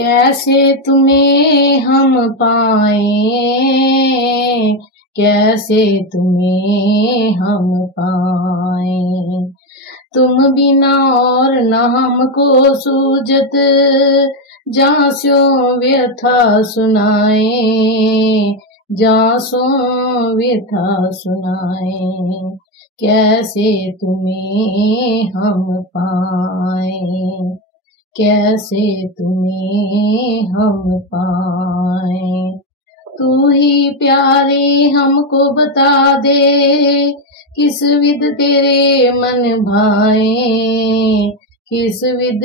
कैसे तुम्हें हम पाएं, कैसे तुम्हें हम पाएं। तुम बिना और न हमको सूझत, जांसो व्यथा सुनाए, जांसो व्यथा सुनाए। कैसे तुम्हें हम पाएं, कैसे तुम्हें हम पाएं। तू ही प्यारे हमको बता दे, किस विध तेरे मन भाए, किस विध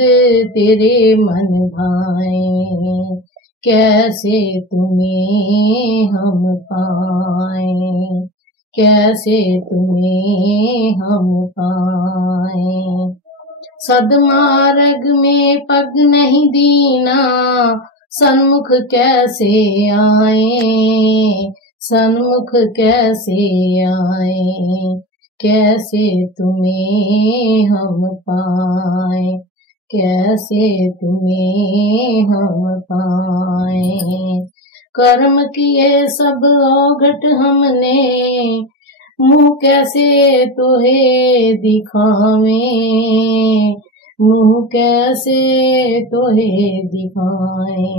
तेरे मन भाए। कैसे तुम्हें हम पाएं, कैसे तुम्हें हम पाएं। सदमार्ग में पग नहीं दीना, सन्मुख कैसे आए, सन्मुख कैसे आए। कैसे तुम्हें हम पाएं, कैसे तुम्हें हम पाएं। कर्म किए सब औघट हमने, मुँह कैसे तोहे दिखावे, मुँह कैसे तोहे दिखाए।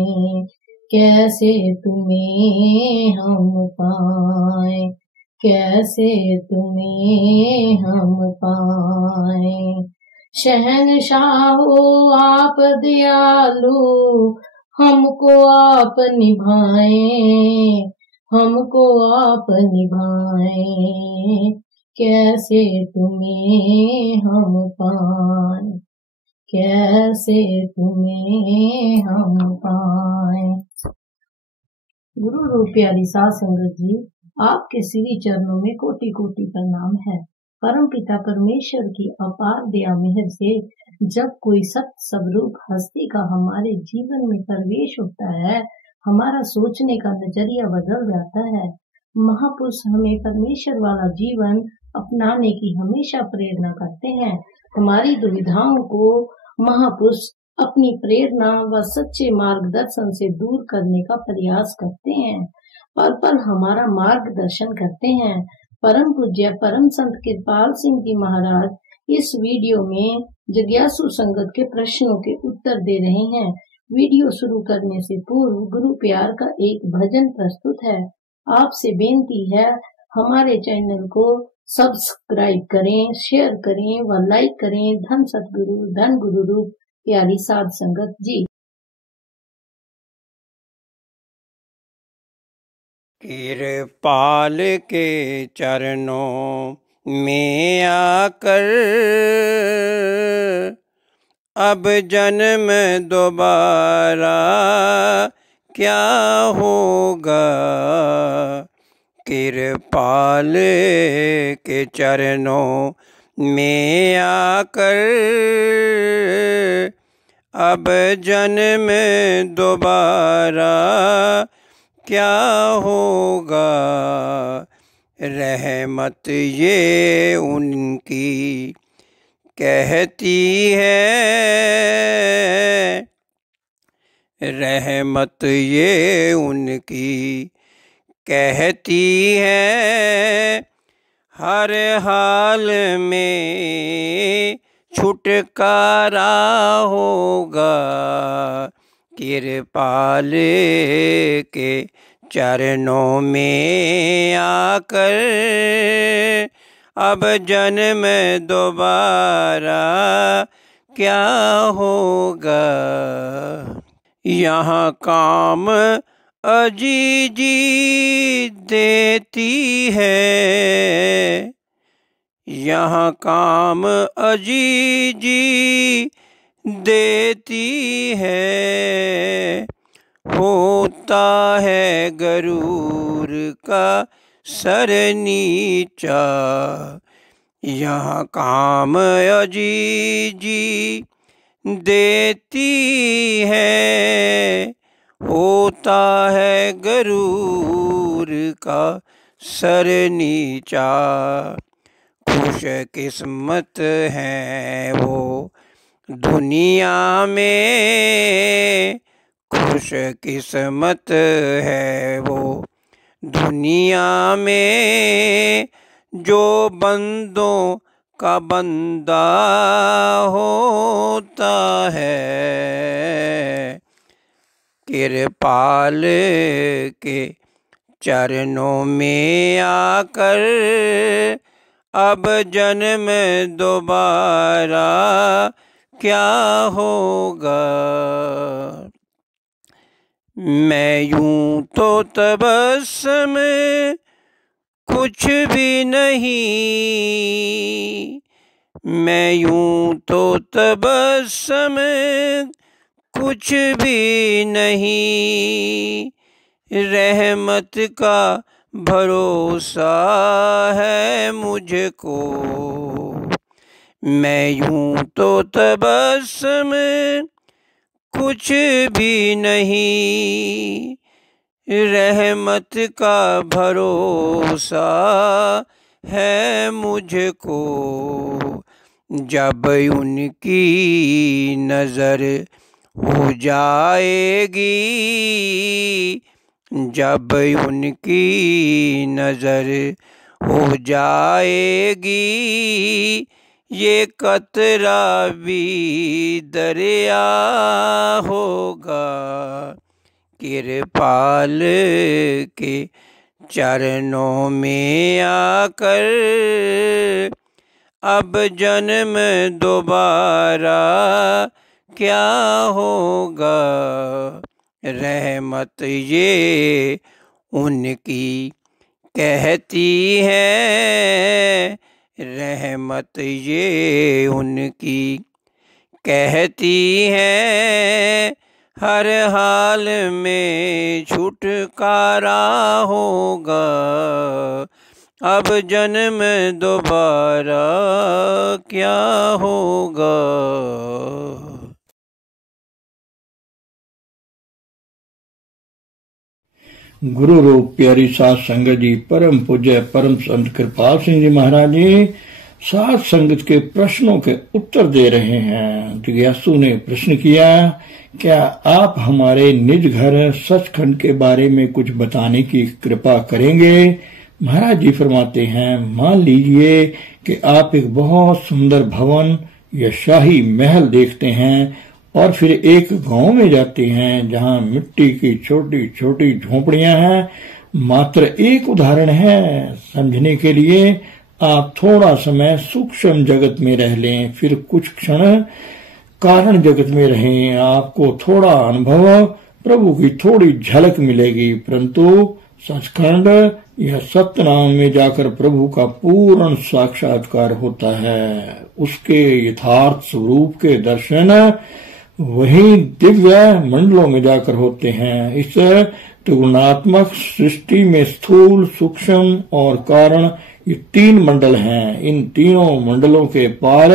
कैसे तुम्हें हम पाएं, कैसे तुम्हें हम पाएं। शहनशाहो आप दयालु, हमको आप निभाएं, हमको आप निभाएं। कैसे तुम्हें हम पाएं, कैसे तुम्हें हम पाएं। गुरु रूप प्यारी साध संगत जी, आपके श्री चरणों में कोटि कोटि प्रणाम है। परम पिता परमेश्वर की अपार दया मेहर से जब कोई सत्य स्वरूप हस्ती का हमारे जीवन में प्रवेश होता है, हमारा सोचने का नजरिया बदल जाता है। महापुरुष हमें परमेश्वर वाला जीवन अपनाने की हमेशा प्रेरणा करते हैं। हमारी दुविधाओं को महापुरुष अपनी प्रेरणा व सच्चे मार्गदर्शन से दूर करने का प्रयास करते हैं, पर हमारा मार्गदर्शन करते हैं। परम पूज्य परम संत कृपाल सिंह जी महाराज इस वीडियो में जिज्ञासु संगत के प्रश्नों के उत्तर दे रहे हैं। वीडियो शुरू करने से पूर्व गुरु प्यार का एक भजन प्रस्तुत है। आपसे बेनती है, हमारे चैनल को सब्सक्राइब करें, शेयर करें व लाइक करें। धन सतगुरु धन गुरु रूप प्यारी साध संगत जी। कृपाल के चरणों में आकर अब जन्म दोबारा क्या होगा। कृपाल के चरणों में आकर अब जन्म दोबारा क्या होगा। रहमत ये उनकी कहती है, रहमत ये उनकी कहती है, हर हाल में छुटकारा होगा। कृपाल के चरणों में आकर अब जन्म दोबारा क्या होगा। यहाँ काम अजीजी देती है, यहाँ काम अजीजी देती है। होता है गरूर का सर नीचा, यहाँ काम अजीजी देती है। होता है गरूर का सर नीचा, खुश किस्मत है वो दुनिया में, खुशकिस्मत है वो दुनिया में जो बंदों का बंदा होता है। कृपाल के चरणों में आकर अब जन्म दोबारा क्या होगा। मैं यूं तो तबस्सुम कुछ भी नहीं, मैं यूं तो तबस्सुम कुछ भी नहीं, रहमत का भरोसा है मुझको। मैं यूं तो तबस्सुम कुछ भी नहीं, रहमत का भरोसा है मुझको। जब उनकी नज़र हो जाएगी, जब उनकी नज़र हो जाएगी, ये कतरा भी दरिया होगा। कृपाल के चरणों में आकर अब जन्म दोबारा क्या होगा। रहमत ये उनकी कहती है, रहमत ये उनकी कहती है, हर हाल में छुटकारा होगा। अब जन्म दोबारा क्या होगा। गुरु रूप प्यारी साध संगत जी, परम पूज्य परम संत कृपाल सिंह जी महाराज जी साध संगत के प्रश्नों के उत्तर दे रहे हैं। जिज्ञासु ने प्रश्न किया, क्या आप हमारे निज घर सचखंड के बारे में कुछ बताने की कृपा करेंगे। महाराज जी फरमाते हैं, मान लीजिए कि आप एक बहुत सुंदर भवन या शाही महल देखते हैं और फिर एक गांव में जाते हैं जहां मिट्टी की छोटी छोटी झोपड़ियां हैं। मात्र एक उदाहरण है, समझने के लिए आप थोड़ा समय सूक्ष्म जगत में रह लें, फिर कुछ क्षण कारण जगत में रहें। आपको थोड़ा अनुभव, प्रभु की थोड़ी झलक मिलेगी, परंतु सचखंड या सत्यनाम में जाकर प्रभु का पूर्ण साक्षात्कार होता है। उसके यथार्थ स्वरूप के दर्शन वही दिव्य मंडलों में जाकर होते हैं। इस त्रिगुणात्मक सृष्टि में स्थूल, सूक्ष्म और कारण ये तीन मंडल हैं। इन तीनों मंडलों के पार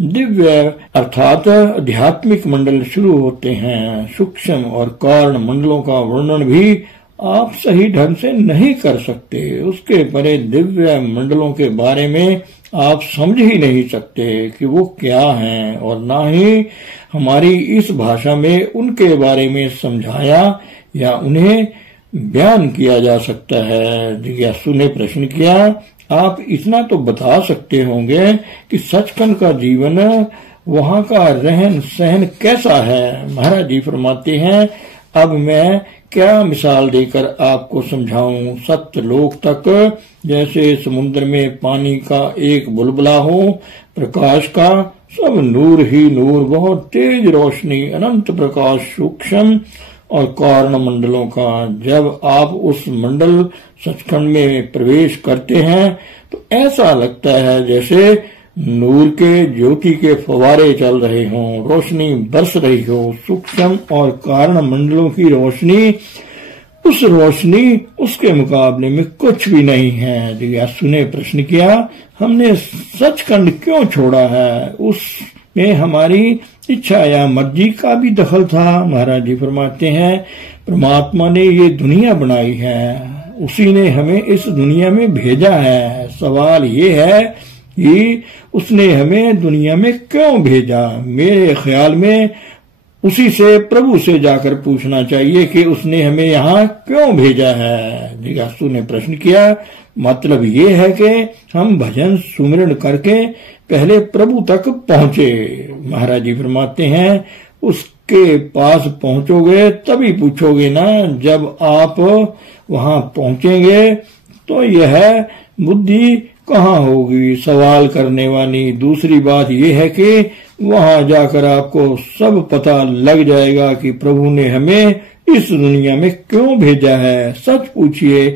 दिव्य अर्थात आध्यात्मिक मंडल शुरू होते हैं। सूक्ष्म और कारण मंडलों का वर्णन भी आप सही ढंग से नहीं कर सकते। उसके परे दिव्य मंडलों के बारे में आप समझ ही नहीं सकते कि वो क्या हैं, और ना ही हमारी इस भाषा में उनके बारे में समझाया या उन्हें बयान किया जा सकता है। जिज्ञासु ने प्रश्न किया, आप इतना तो बता सकते होंगे कि सचखंड का जीवन, वहाँ का रहन सहन कैसा है। महाराज जी फरमाते हैं, अब मैं क्या मिसाल देकर आपको समझाऊं। सत्यलोक तक जैसे समुद्र में पानी का एक बुलबुला हो, प्रकाश का सब नूर ही नूर, बहुत तेज रोशनी, अनंत प्रकाश सूक्ष्म और कारण मंडलों का। जब आप उस मंडल सचखंड में प्रवेश करते हैं तो ऐसा लगता है जैसे नूर के ज्योति के फवारे चल रहे हों, रोशनी बरस रही हो। सूक्ष्म और कारण मंडलों की रोशनी, उस रोशनी उसके मुकाबले में कुछ भी नहीं है। जिज्ञासु ने प्रश्न किया, हमने सचखंड क्यों छोड़ा है, उसमें हमारी इच्छा या मर्जी का भी दखल था। महाराज जी फरमाते हैं, परमात्मा ने ये दुनिया बनाई है, उसी ने हमें इस दुनिया में भेजा है। सवाल ये है कि उसने हमें दुनिया में क्यों भेजा। मेरे ख्याल में उसी से, प्रभु से जाकर पूछना चाहिए कि उसने हमें यहाँ क्यों भेजा है। जिज्ञासु ने प्रश्न किया, मतलब ये है कि हम भजन सुमिरन करके पहले प्रभु तक पहुंचे। महाराज जी फरमाते हैं, उसके पास पहुंचोगे तभी पूछोगे ना, जब आप वहां पहुंचेंगे तो यह बुद्धि कहाँ होगी सवाल करने वाली। दूसरी बात यह है कि वहां जाकर आपको सब पता लग जाएगा कि प्रभु ने हमें इस दुनिया में क्यों भेजा है। सच पूछिए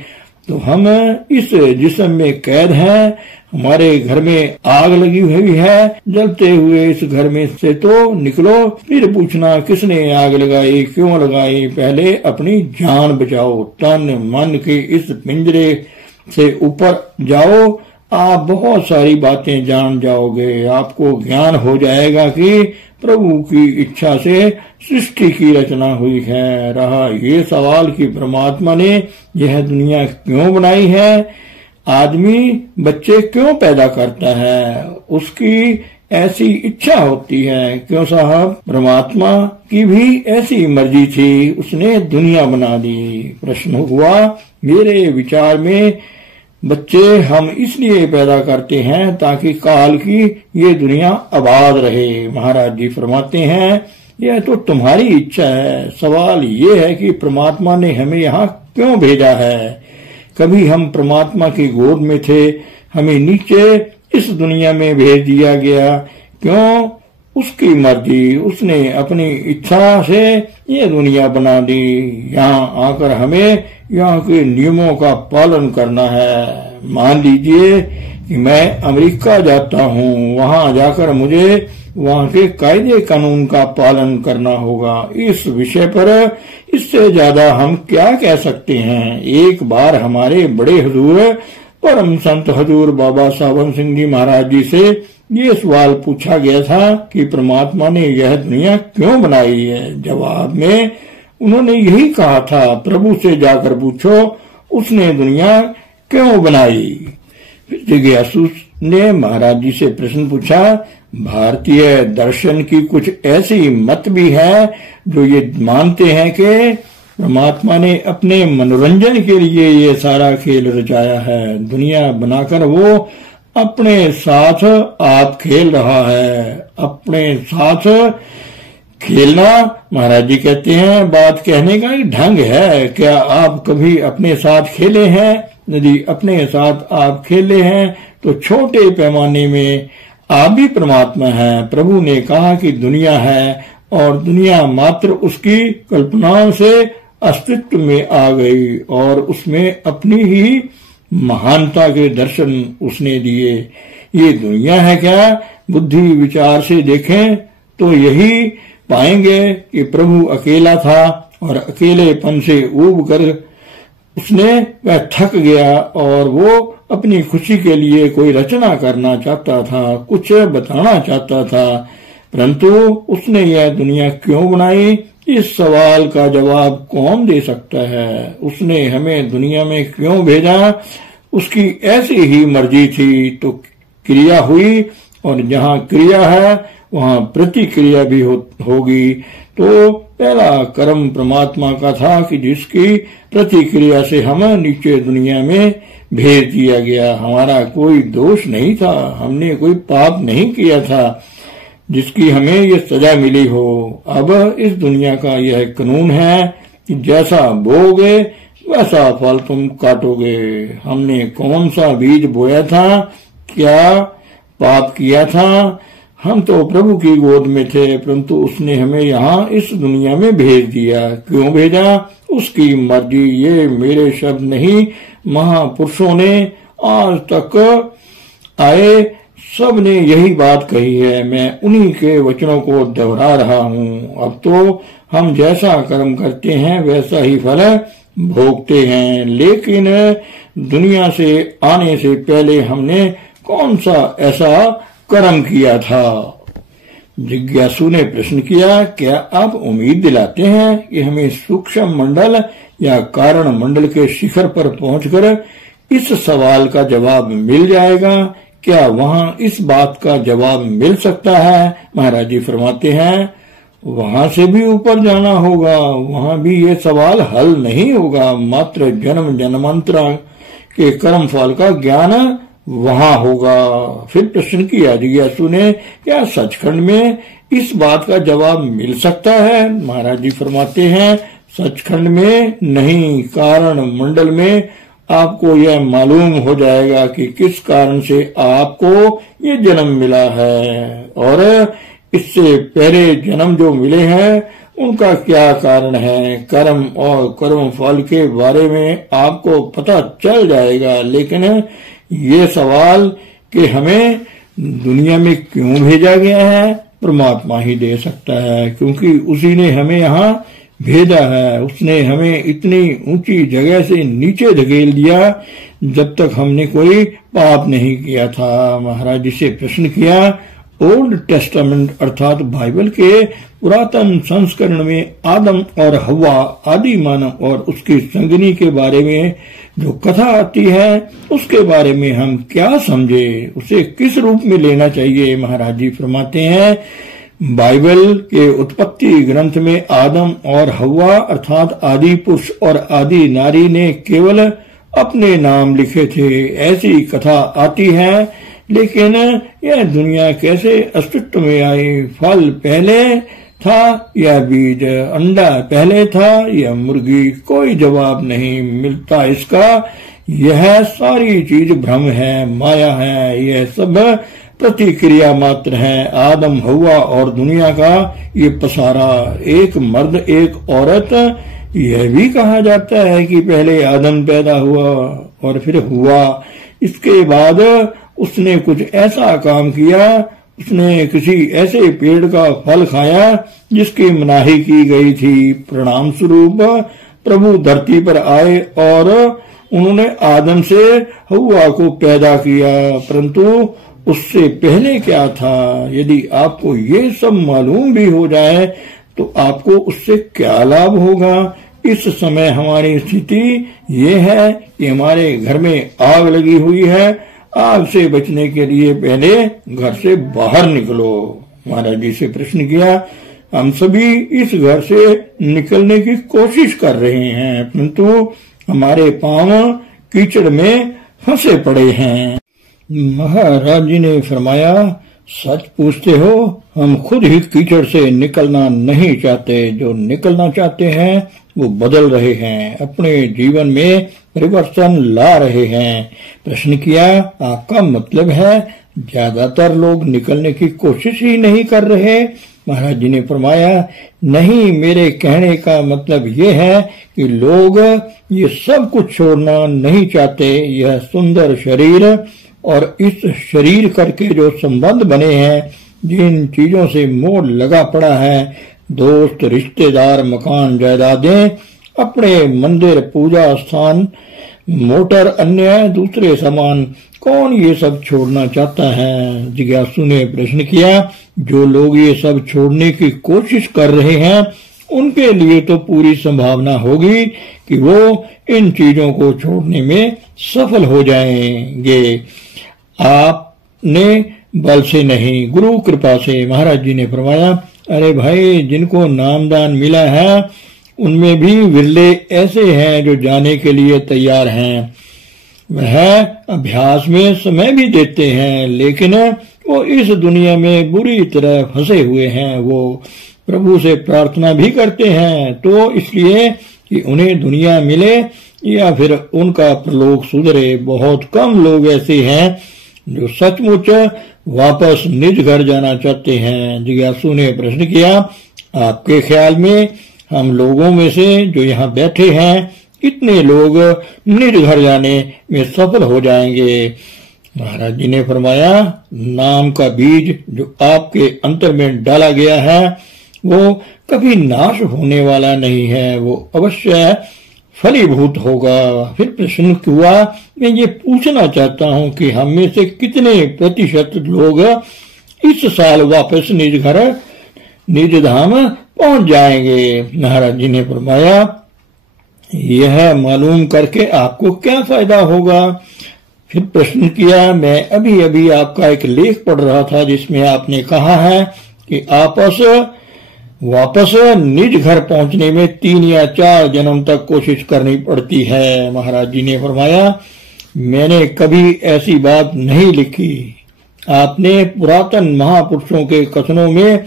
तो हम इस जिस्म में कैद हैं, हमारे घर में आग लगी हुई है, जलते हुए इस घर में से तो निकलो। फिर पूछना किसने आग लगाई, क्यों लगाई। पहले अपनी जान बचाओ, तन मन के इस पिंजरे से ऊपर जाओ, आप बहुत सारी बातें जान जाओगे। आपको ज्ञान हो जाएगा कि प्रभु की इच्छा से सृष्टि की रचना हुई है। रहा ये सवाल कि परमात्मा ने यह दुनिया क्यों बनाई है, आदमी बच्चे क्यों पैदा करता है, उसकी ऐसी इच्छा होती है। क्यों साहब, परमात्मा की भी ऐसी मर्जी थी, उसने दुनिया बना दी। प्रश्न हुआ, मेरे विचार में बच्चे हम इसलिए पैदा करते हैं ताकि काल की ये दुनिया आबाद रहे। महाराज जी फरमाते हैं, यह तो तुम्हारी इच्छा है, सवाल ये है कि परमात्मा ने हमें यहाँ क्यों भेजा है। कभी हम परमात्मा की गोद में थे, हमें नीचे इस दुनिया में भेज दिया गया। क्यों? उसकी मर्जी, उसने अपनी इच्छा से ये दुनिया बना दी। यहाँ आकर हमें यहाँ के नियमों का पालन करना है। मान लीजिए कि मैं अमेरिका जाता हूँ, वहाँ जाकर मुझे वहाँ के कायदे कानून का पालन करना होगा। इस विषय पर इससे ज्यादा हम क्या कह सकते हैं। एक बार हमारे बड़े हुजूर परम संत हजूर बाबा सावन सिंह जी महाराज जी से ये सवाल पूछा गया था कि परमात्मा ने यह दुनिया क्यों बनाई है। जवाब में उन्होंने यही कहा था, प्रभु से जाकर पूछो उसने दुनिया क्यों बनाई। फिर जिज्ञासु ने महाराज जी से प्रश्न पूछा, भारतीय दर्शन की कुछ ऐसी मत भी है जो ये मानते हैं कि परमात्मा ने अपने मनोरंजन के लिए ये सारा खेल रचाया है। दुनिया बनाकर वो अपने साथ आप खेल रहा है। अपने साथ खेलना, महाराज जी कहते हैं, बात कहने का एक ढंग है। क्या आप कभी अपने साथ खेले हैं? यदि अपने साथ आप खेले हैं तो छोटे पैमाने में आप भी परमात्मा हैं। प्रभु ने कहा कि दुनिया है और दुनिया मात्र उसकी कल्पनाओं से अस्तित्व में आ गई और उसमें अपनी ही महानता के दर्शन उसने दिए। ये दुनिया है क्या? बुद्धि विचार से देखें तो यही पाएंगे कि प्रभु अकेला था और अकेलेपन से ऊब कर उसने वह थक गया और वो अपनी खुशी के लिए कोई रचना करना चाहता था, कुछ बताना चाहता था, परंतु उसने यह दुनिया क्यों बनाई, इस सवाल का जवाब कौन दे सकता है। उसने हमें दुनिया में क्यों भेजा, उसकी ऐसी ही मर्जी थी तो क्रिया हुई, और जहाँ क्रिया है वहाँ प्रतिक्रिया भी होगी। तो पहला कर्म परमात्मा का था कि जिसकी प्रतिक्रिया से हम नीचे दुनिया में भेज दिया गया। हमारा कोई दोष नहीं था, हमने कोई पाप नहीं किया था जिसकी हमें ये सजा मिली हो। अब इस दुनिया का यह कानून है कि जैसा बोओगे वैसा फल तुम काटोगे। हमने कौन सा बीज बोया था, क्या पाप किया था, हम तो प्रभु की गोद में थे, परंतु उसने हमें यहाँ इस दुनिया में भेज दिया। क्यों भेजा? उसकी मर्जी। ये मेरे शब्द नहीं, महापुरुषों ने आज तक आए सब ने यही बात कही है। मैं उन्हीं के वचनों को दोहरा रहा हूँ। अब तो हम जैसा कर्म करते हैं वैसा ही फल भोगते हैं, लेकिन दुनिया से आने से पहले हमने कौन सा ऐसा कर्म किया था। जिज्ञासु ने प्रश्न किया, क्या आप उम्मीद दिलाते हैं कि हमें सूक्ष्म मंडल या कारण मंडल के शिखर पर पहुंचकर इस सवाल का जवाब मिल जाएगा? क्या वहां इस बात का जवाब मिल सकता है? महाराज जी फरमाते हैं, वहां से भी ऊपर जाना होगा, वहां भी ये सवाल हल नहीं होगा। मात्र जन्म जन्मांतरा के कर्म फल का ज्ञान वहां होगा। फिर प्रश्न किया जिज्ञासु ने, क्या सचखंड में इस बात का जवाब मिल सकता है? महाराज जी फरमाते हैं, सचखंड में नहीं, कारण मंडल में आपको यह मालूम हो जाएगा कि किस कारण से आपको ये जन्म मिला है और इससे पहले जन्म जो मिले हैं उनका क्या कारण है। कर्म और कर्म फल के बारे में आपको पता चल जाएगा। लेकिन ये सवाल कि हमें दुनिया में क्यों भेजा गया है, परमात्मा ही दे सकता है, क्योंकि उसी ने हमें यहाँ भेजा है। उसने हमें इतनी ऊंची जगह से नीचे धकेल दिया जब तक हमने कोई पाप नहीं किया था। महाराज जी से प्रश्न किया, ओल्ड टेस्टामेंट अर्थात बाइबल के पुरातन संस्करण में आदम और हवा आदि मानव और उसकी संगनी के बारे में जो कथा आती है उसके बारे में हम क्या समझे, उसे किस रूप में लेना चाहिए। महाराज जी फरमाते हैं, बाइबल के उत्पत्ति ग्रंथ में आदम और हवा अर्थात आदि पुरुष और आदि नारी ने केवल अपने नाम लिखे थे, ऐसी कथा आती है। लेकिन यह दुनिया कैसे अस्तित्व में आई? फल पहले था या बीज? अंडा पहले था या मुर्गी? कोई जवाब नहीं मिलता इसका। यह सारी चीज भ्रम है, माया है, यह सब प्रतिक्रिया मात्र है। आदम हवा और दुनिया का ये पसारा, एक मर्द एक औरत, यह भी कहा जाता है कि पहले आदम पैदा हुआ और फिर हुआ, इसके बाद उसने कुछ ऐसा काम किया, उसने किसी ऐसे पेड़ का फल खाया जिसकी मनाही की गई थी। परिणाम स्वरूप प्रभु धरती पर आए और उन्होंने आदम से हवा को पैदा किया, परंतु उससे पहले क्या था? यदि आपको ये सब मालूम भी हो जाए तो आपको उससे क्या लाभ होगा? इस समय हमारी स्थिति ये है कि हमारे घर में आग लगी हुई है, आग से बचने के लिए पहले घर से बाहर निकलो। महाराज जी से प्रश्न किया, हम सभी इस घर से निकलने की कोशिश कर रहे हैं, परंतु हमारे पांव कीचड़ में फंसे पड़े हैं। महाराज जी ने फरमाया, सच पूछते हो, हम खुद ही कीचड़ से निकलना नहीं चाहते। जो निकलना चाहते हैं वो बदल रहे हैं, अपने जीवन में परिवर्तन ला रहे हैं। प्रश्न किया, आपका मतलब है ज्यादातर लोग निकलने की कोशिश ही नहीं कर रहे? महाराज जी ने फरमाया, नहीं, मेरे कहने का मतलब ये है कि लोग ये सब कुछ छोड़ना नहीं चाहते। यह सुंदर शरीर और इस शरीर करके जो संबंध बने हैं, जिन चीजों से मोह लगा पड़ा है, दोस्त रिश्तेदार मकान जायदादें, अपने मंदिर पूजा स्थान मोटर अन्य दूसरे सामान, कौन ये सब छोड़ना चाहता है? जिज्ञासु ने प्रश्न किया, जो लोग ये सब छोड़ने की कोशिश कर रहे हैं उनके लिए तो पूरी संभावना होगी कि वो इन चीजों को छोड़ने में सफल हो जाएंगे। आपने बल से नहीं, गुरु कृपा से। महाराज जी ने फरमाया, अरे भाई, जिनको नामदान मिला है उनमें भी विरले ऐसे हैं जो जाने के लिए तैयार हैं। वह अभ्यास में समय भी देते हैं, लेकिन वो इस दुनिया में बुरी तरह फंसे हुए हैं। वो प्रभु से प्रार्थना भी करते हैं तो इसलिए कि उन्हें दुनिया मिले या फिर उनका प्रलोक सुधरे। बहुत कम लोग ऐसे हैं जो सचमुच वापस निज घर जाना चाहते हैं। जिज्ञासु ने प्रश्न किया, आपके ख्याल में हम लोगों में से जो यहाँ बैठे हैं, कितने लोग निज घर जाने में सफल हो जाएंगे? महाराज जी ने फरमाया, नाम का बीज जो आपके अंतर में डाला गया है वो कभी नाश होने वाला नहीं है, वो अवश्य फलीभूत होगा। फिर प्रश्न हुआ, मैं ये पूछना चाहता हूँ कि हम में से कितने प्रतिशत लोग इस साल वापस निज घर निज धाम पहुंच जाएंगे? महाराज जी ने फरमाया, यह मालूम करके आपको क्या फायदा होगा? फिर प्रश्न किया, मैं अभी अभी आपका एक लेख पढ़ रहा था जिसमें आपने कहा है कि आपस वापस निज घर पहुंचने में 3 या 4 जन्म तक कोशिश करनी पड़ती है। महाराज जी ने फरमाया, मैंने कभी ऐसी बात नहीं लिखी। आपने पुरातन महापुरुषों के कथनों में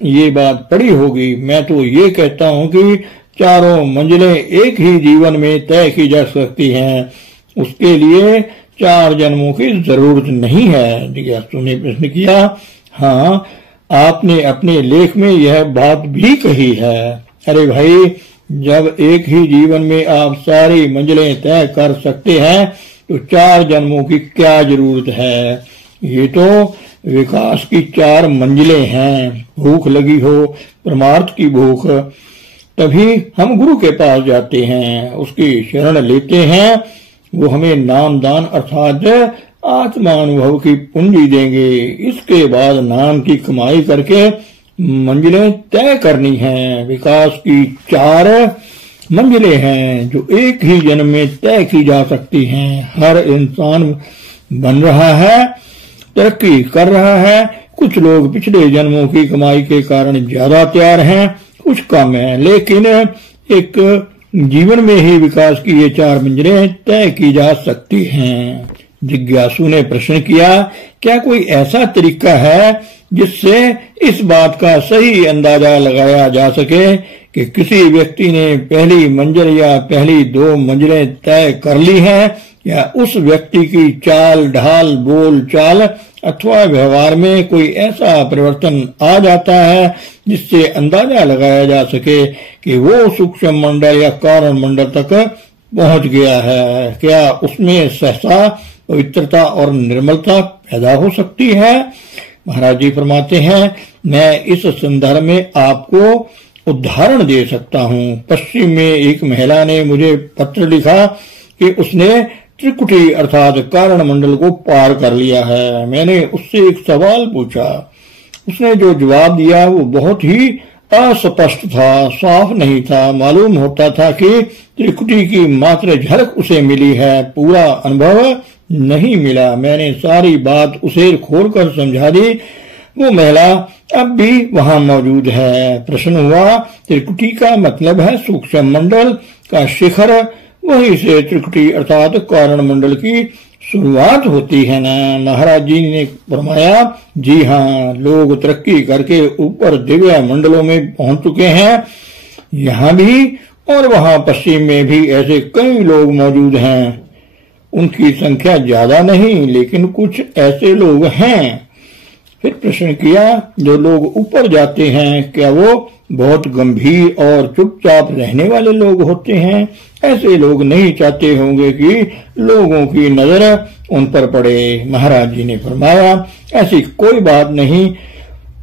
ये बात पढ़ी होगी। मैं तो ये कहता हूँ कि चारों मंजिलें एक ही जीवन में तय की जा सकती हैं, उसके लिए 4 जन्मों की जरूरत नहीं है। जिज्ञासु ने प्रश्न किया, हाँ, आपने अपने लेख में यह बात भी कही है। अरे भाई, जब एक ही जीवन में आप सारी मंजिलें तय कर सकते हैं तो 4 जन्मों की क्या जरूरत है। ये तो विकास की 4 मंजिलें हैं। भूख लगी हो, परमार्थ की भूख, तभी हम गुरु के पास जाते हैं, उसकी शरण लेते हैं। वो हमें नाम दान अर्थात आत्मानुभव की पूंजी देंगे। इसके बाद नाम की कमाई करके मंजिलें तय करनी है। विकास की 4 मंजिलें हैं जो एक ही जन्म में तय की जा सकती हैं। हर इंसान बन रहा है, तरक्की कर रहा है। कुछ लोग पिछले जन्मों की कमाई के कारण ज्यादा तैयार हैं, कुछ कम है, लेकिन एक जीवन में ही विकास की ये 4 मंजिलें तय की जा सकती हैं। जिज्ञासु ने प्रश्न किया, क्या कोई ऐसा तरीका है जिससे इस बात का सही अंदाजा लगाया जा सके कि किसी व्यक्ति ने पहली मंजिल या पहली 2 मंजिलें तय कर ली हैं, या उस व्यक्ति की चाल ढाल, बोल चाल अथवा व्यवहार में कोई ऐसा परिवर्तन आ जाता है जिससे अंदाजा लगाया जा सके कि वो सूक्ष्म मंडल या कारण मंडल तक पहुंच गया है। क्या उसमें सहसा, पवित्रता और निर्मलता पैदा हो सकती है। महाराज जी फरमाते हैं, मैं इस संदर्भ में आपको उदाहरण दे सकता हूँ। पश्चिम में एक महिला ने मुझे पत्र लिखा कि उसने त्रिकुटी अर्थात कारण मंडल को पार कर लिया है। मैंने उससे एक सवाल पूछा, उसने जो जवाब दिया वो बहुत ही अस्पष्ट था, साफ नहीं था। मालूम होता था कि त्रिकुटी की मात्र झलक उसे मिली है, पूरा अनुभव नहीं मिला। मैंने सारी बात उसे खोलकर समझा दी। वो महिला अब भी वहां मौजूद है। प्रश्न हुआ, त्रिकुटी का मतलब है सूक्ष्म मंडल का शिखर, वहीं से त्रिकुटी अर्थात कारण मंडल की शुरुआत होती है ना। महाराज जी ने फरमाया, जी हाँ, लोग तरक्की करके ऊपर दिव्य मंडलों में पहुंच चुके हैं। यहाँ भी और वहां पश्चिम में भी ऐसे कई लोग मौजूद हैं। उनकी संख्या ज्यादा नहीं, लेकिन कुछ ऐसे लोग हैं। फिर प्रश्न किया, जो लोग ऊपर जाते हैं क्या वो बहुत गंभीर और चुपचाप रहने वाले लोग होते हैं? ऐसे लोग नहीं चाहते होंगे कि लोगों की नजर उन पर पड़े। महाराज जी ने फरमाया, ऐसी कोई बात नहीं।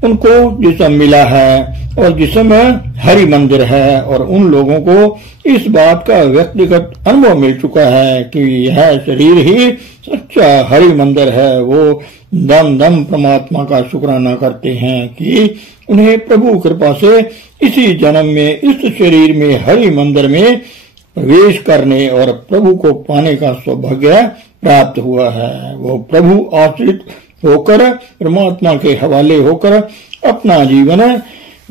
उनको जिस्म मिला है और जिस्म हरि मंदिर है, और उन लोगों को इस बात का व्यक्तिगत अनुभव मिल चुका है कि यह शरीर ही सच्चा हरि मंदिर है। वो दम दम परमात्मा का शुक्राना करते हैं कि उन्हें प्रभु कृपा से इसी जन्म में इस शरीर में हरि मंदिर में प्रवेश करने और प्रभु को पाने का सौभाग्य प्राप्त हुआ है। वो प्रभु आश्रित होकर परमात्मा के हवाले होकर अपना जीवन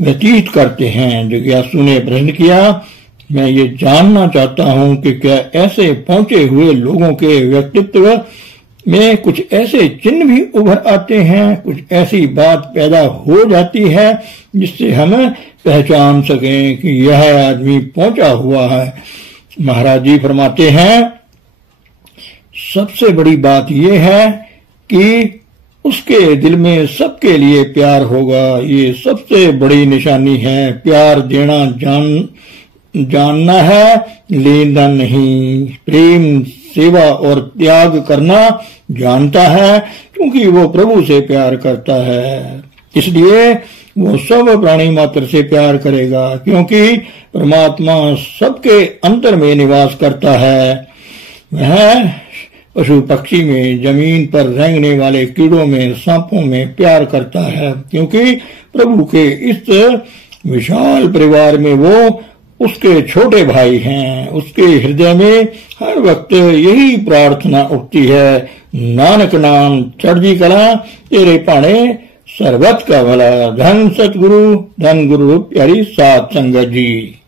व्यतीत करते हैं। जिज्ञासु ने प्रश्न किया, मैं ये जानना चाहता हूँ कि क्या ऐसे पहुंचे हुए लोगों के व्यक्तित्व में कुछ ऐसे चिन्ह भी उभर आते हैं, कुछ ऐसी बात पैदा हो जाती है जिससे हम पहचान सकें कि यह आदमी पहुंचा हुआ है। महाराज जी फरमाते हैं, सबसे बड़ी बात यह है कि उसके दिल में सबके लिए प्यार होगा। ये सबसे बड़ी निशानी है। प्यार देना जानना है, लेना नहीं। प्रेम, सेवा और त्याग करना जानता है, क्योंकि वो प्रभु से प्यार करता है। इसलिए वो सब प्राणी मात्र से प्यार करेगा, क्योंकि परमात्मा सबके अंतर में निवास करता है। वह पशु पक्षी में, जमीन पर रेंगने वाले कीड़ों में, सांपों में प्यार करता है, क्योंकि प्रभु के इस विशाल परिवार में वो उसके छोटे भाई हैं। उसके हृदय में हर वक्त यही प्रार्थना उठती है, नानक नाम चढ़जी कला तेरे पाने सर्वत का भला। धन सतगुरु, धन गुरु रूप प्यारी सात संगत जी।